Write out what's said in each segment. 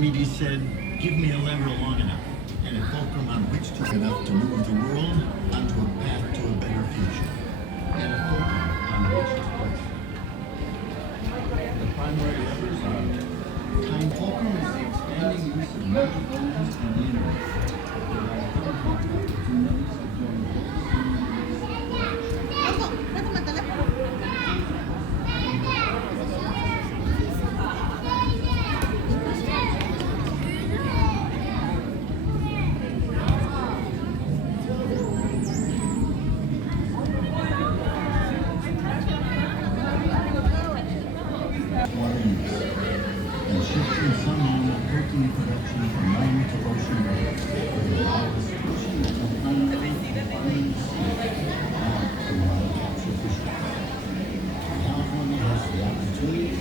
Archimedes said, give me a lever long enough and a fulcrum on which to enough to move the world onto a path to a better future. And a fulcrum on which to place it. The primary levers are time fulcrum is the expanding use of microphones and the internet. There are other opportunities to join water use and shifting some amount of protein production from land to ocean will allow us to achieve the primary farming to capture fish. California has the opportunity to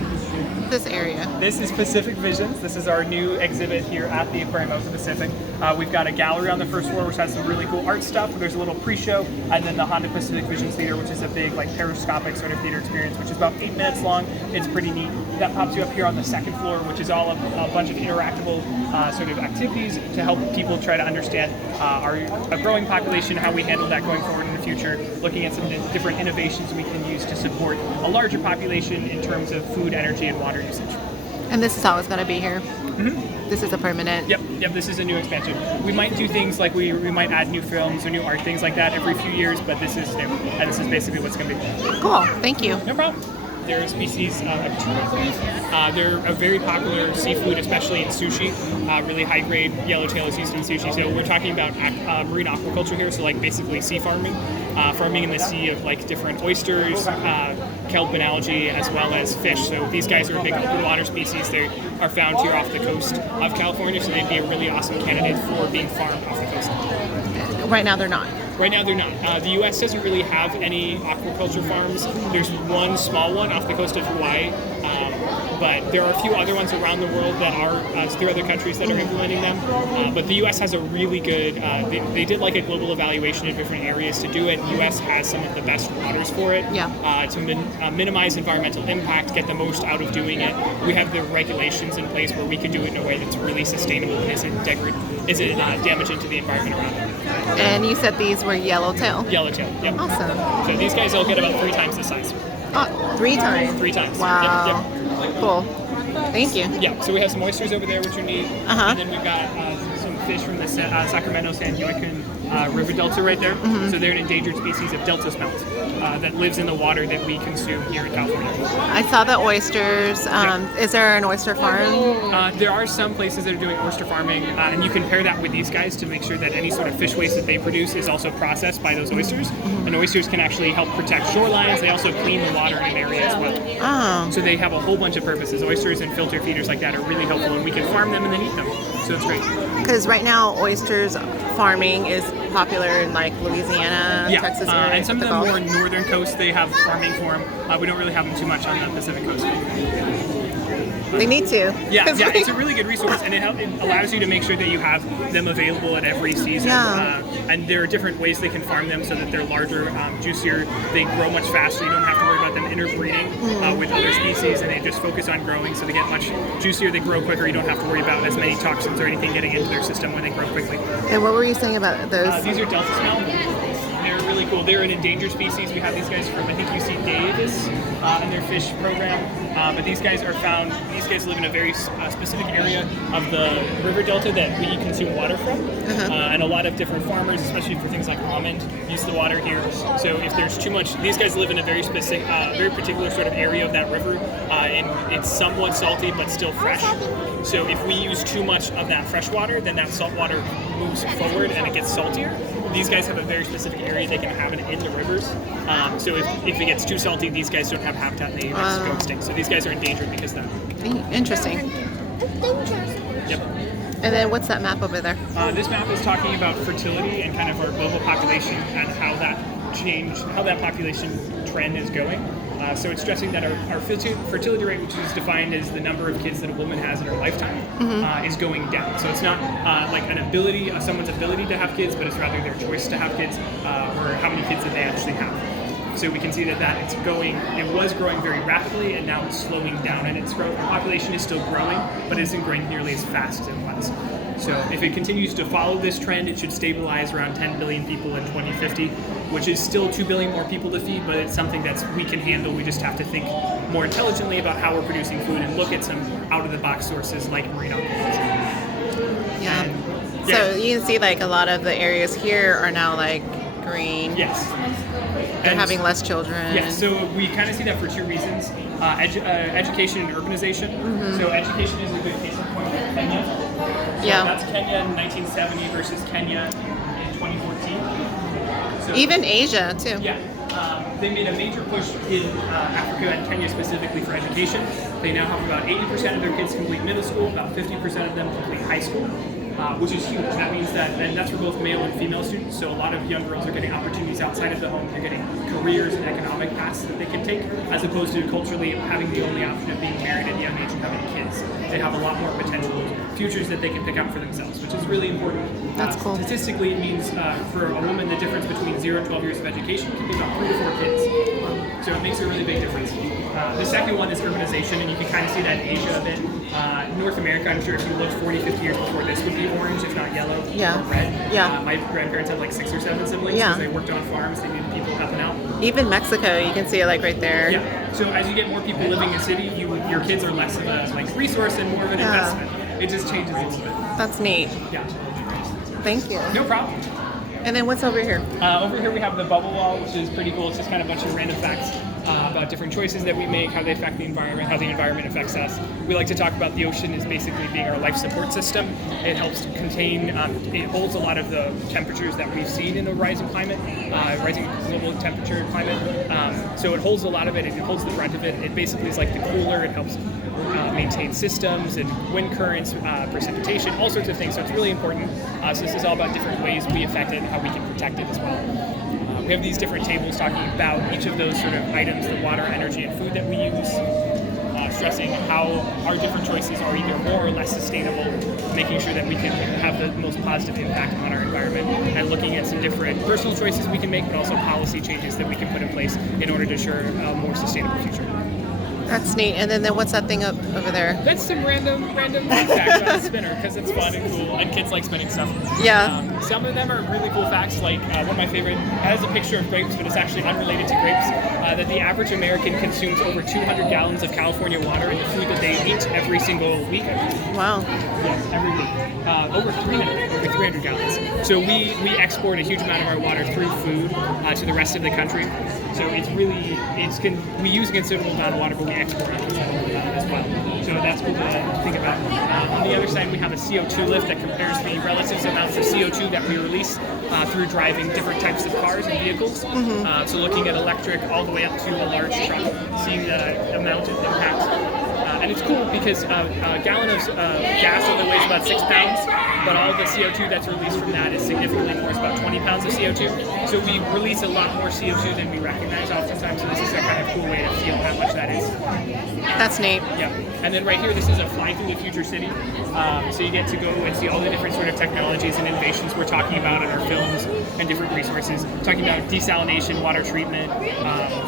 demonstrate This area. This is Pacific Visions. This is our new exhibit here at the Aquarium of the Pacific. We've got a gallery on the first floor which has some really cool art stuff. There's a little pre-show, and then the Honda Pacific Visions Theater, which is a big like periscopic sort of theater experience, which is about 8 minutes long. It's pretty neat. That pops you up here on the second floor, which is all a bunch of interactable sort of activities to help people try to understand our growing population, how we handle that going forward in the future, looking at some different innovations we can use to support a larger population in terms of food, energy, and water usage. And this is always going to be here? Mm-hmm. This is a permanent? Yep, this is a new expansion. We might do things like we might add new films or new art, things like that every few years, but this is new, and this is basically what's going to be. Cool, thank you. No problem. They're a species of tuna. They're a very popular seafood, especially in sushi. Really high-grade yellowtail is used in sushi. So we're talking about marine aquaculture here, so like basically sea farming. Farming in the sea of like different oysters, kelp and algae, as well as fish. So these guys are a big open water species. They are found here off the coast of California, so they'd be a really awesome candidate for being farmed off the coast. Right now they're not. Right now they're not. The U.S. doesn't really have any aquaculture farms. There's one small one off the coast of Hawaii, but there are a few other ones around the world that are, there are other countries that are implementing them. But the U.S. has a really good, they did like a global evaluation of different areas to do it. The U.S. has some of the best waters for it. To minimize environmental impact, get the most out of doing it. We have the regulations in place where we can do it in a way that's really sustainable and isn't damaging to the environment around it. And you said these were yellowtail? Yellowtail, yep. Awesome. So these guys all get about 3 times the size. Oh, 3 times? 3 times. Wow. Yep. Cool. Thank you. Yeah, so we have some oysters over there, which are neat. And then we've got some fish from the Sacramento San Joaquin River Delta right there. So they're an endangered species of delta smelt that lives in the water that we consume here in California. I saw the oysters. Is there an oyster farm? There are some places that are doing oyster farming, and you can pair that with these guys to make sure that any sort of fish waste that they produce is also processed by those oysters. And oysters can actually help protect shorelines. They also clean the water in an area as well. So they have a whole bunch of purposes. Oysters and filter feeders like that are really helpful, and we can farm them and then eat them. So it's great. Because right now oysters farming is popular in like Louisiana, Texas, and some of the more northern coasts they have farming for them. We don't really have them too much on the Pacific coast. They need to. Yeah, it's a really good resource, and it allows you to make sure that you have them available at every season. And there are different ways they can farm them so that they're larger, juicier. They grow much faster. You don't have to worry about them interbreeding with other species, and they just focus on growing, so they get much juicier. They grow quicker. You don't have to worry about as many toxins or anything getting into their system when they grow quickly. And what were you saying about those? These are delta smelt. They're really cool. They're an endangered species. We have these guys from, I think, UC Davis in their fish program. But these guys are found, these guys live in a very specific area of the river delta that we consume water from. And a lot of different farmers, especially for things like almond, use the water here. So if there's too much, these guys live in a very specific, very particular sort of area of that river. And it's somewhat salty, but still fresh. So if we use too much of that fresh water, then that salt water moves forward and it gets saltier. These guys have a very specific area they can inhabit in the rivers. So if it gets too salty, these guys don't have habitat and they go extinct. So these guys are endangered because of that. Interesting. Yep. And then what's that map over there? This map is talking about fertility and kind of our global population and how that population trend is going. So it's stressing that our fertility rate, which is defined as the number of kids that a woman has in her lifetime, is going down. So it's not like an ability, someone's ability to have kids, but it's rather their choice to have kids, or how many kids that they actually have. So we can see that it was growing very rapidly, and now it's slowing down, and its growth. The population is still growing, but it isn't growing nearly as fast as it was. So if it continues to follow this trend, it should stabilize around 10 billion people in 2050, which is still 2 billion more people to feed, but it's something we can handle. We just have to think more intelligently about how we're producing food and look at some out-of-the-box sources like marine aquaculture. Yeah. So you can see like a lot of the areas here are now like green. Yes. They're having less children. Yes, so we kind of see that for two reasons. Education and urbanization. Mm-hmm. So education is a good case in point with Kenya. So that's Kenya in 1970 versus Kenya in 2014. So, even Asia too. Yeah. They made a major push in Africa and Kenya specifically for education. They now have about 80% of their kids complete middle school, about 50% of them complete high school, which is huge. That means and that's for both male and female students, so a lot of young girls are getting opportunities outside of the home. They're getting careers and economic paths that they can take, as opposed to culturally having the only option of being married at a young age and having kids. They have a lot more potential futures that they can pick out for themselves, which is really important. That's cool. Statistically, it means for a woman, the difference between 0 and 12 years of education can be about 3 to 4 kids. So it makes a really big difference. The second one is urbanization, and you can kind of see that in Asia a bit. North America, I'm sure if you looked 40, 50 years before this would be orange, if not yellow, or red. Yeah. My grandparents had like 6 or 7 siblings because they worked on farms. They needed people helping out. Even Mexico, you can see it like right there. Yeah. So as you get more people living in city, your kids are less of a resource and more of an investment. It just changes a little bit. That's neat. Yeah. Thank you. No problem. And then what's over here? Over here we have the bubble wall, which is pretty cool. It's just kind of a bunch of random facts about different choices that we make, how they affect the environment, how the environment affects us. We like to talk about the ocean as basically being our life support system. It helps to contain, it holds a lot of the temperatures that we've seen in the rising climate, rising global temperature climate. So it holds a lot of it, it holds the brunt of it. It basically is like the cooler, it helps maintain systems and wind currents, precipitation, all sorts of things. So it's really important. So this is all about different ways we affect it and how we can protect it as well. We have these different tables talking about each of those sort of items, the water, energy, and food that we use, stressing how our different choices are either more or less sustainable, making sure that we can have the most positive impact on our environment, and looking at some different personal choices we can make, but also policy changes that we can put in place in order to ensure a more sustainable future. That's neat. And then what's that thing up over there? That's some random facts on a spinner because it's fun and cool, and kids like spinning stuff. Yeah. Some of them are really cool facts. Like one of my favorite has a picture of grapes, but it's actually unrelated to grapes. That the average American consumes over 200 gallons of California water in the food that they eat every single week. Wow. Yes, every week. Over 300 gallons. So we export a huge amount of our water through food to the rest of the country. So we use a considerable amount of water, but we export a considerable amount as well. So that's cool to think about. On the other side, we have a CO2 lift that compares the relative amounts of CO2 that we release through driving different types of cars and vehicles. Mm-hmm. So looking at electric all the way up to a large truck, seeing the amount of impact. And it's cool because a gallon of gas only weighs about 6 pounds, but all the CO2 that's released from that is significantly more. It's about 20 pounds of CO2. So we release a lot more CO2 than we recognize oftentimes. So this is a kind of cool way to feel how much that is. That's neat. Yeah. And then right here, this is a fly through the future city. So you get to go and see all the different sort of technologies and innovations we're talking about in our films and different resources. Talking about desalination, water treatment,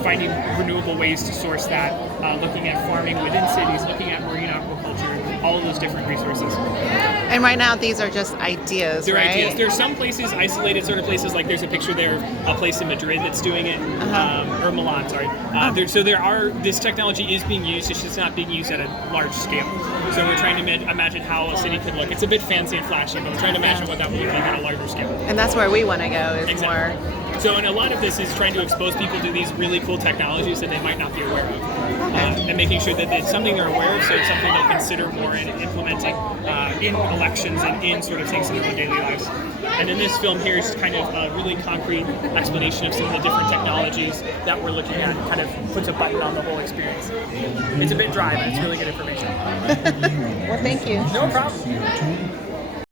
finding renewable ways to source that, looking at farming within cities, looking at marine aquaculture, all of those different resources. And right now, these are just ideas, They're right? ideas. There's some places, isolated sort of places, like there's a picture there of a place in Madrid that's doing it, or Milan, sorry. This technology is being used, it's just not being used at a large scale. So we're trying to imagine how a city could look. It's a bit fancy and flashy, but we're trying to imagine what that would look like at a larger scale. And that's where we want to go, is more... So, and a lot of this is trying to expose people to these really cool technologies that they might not be aware of. And making sure that it's something they're aware of, so it's something they'll consider more in implementing in elections and in sort of things in their daily lives. And then this film here is kind of a really concrete explanation of some of the different technologies that we're looking at, and kind of puts a button on the whole experience. It's a bit dry, but it's really good information. Well, thank you. No problem.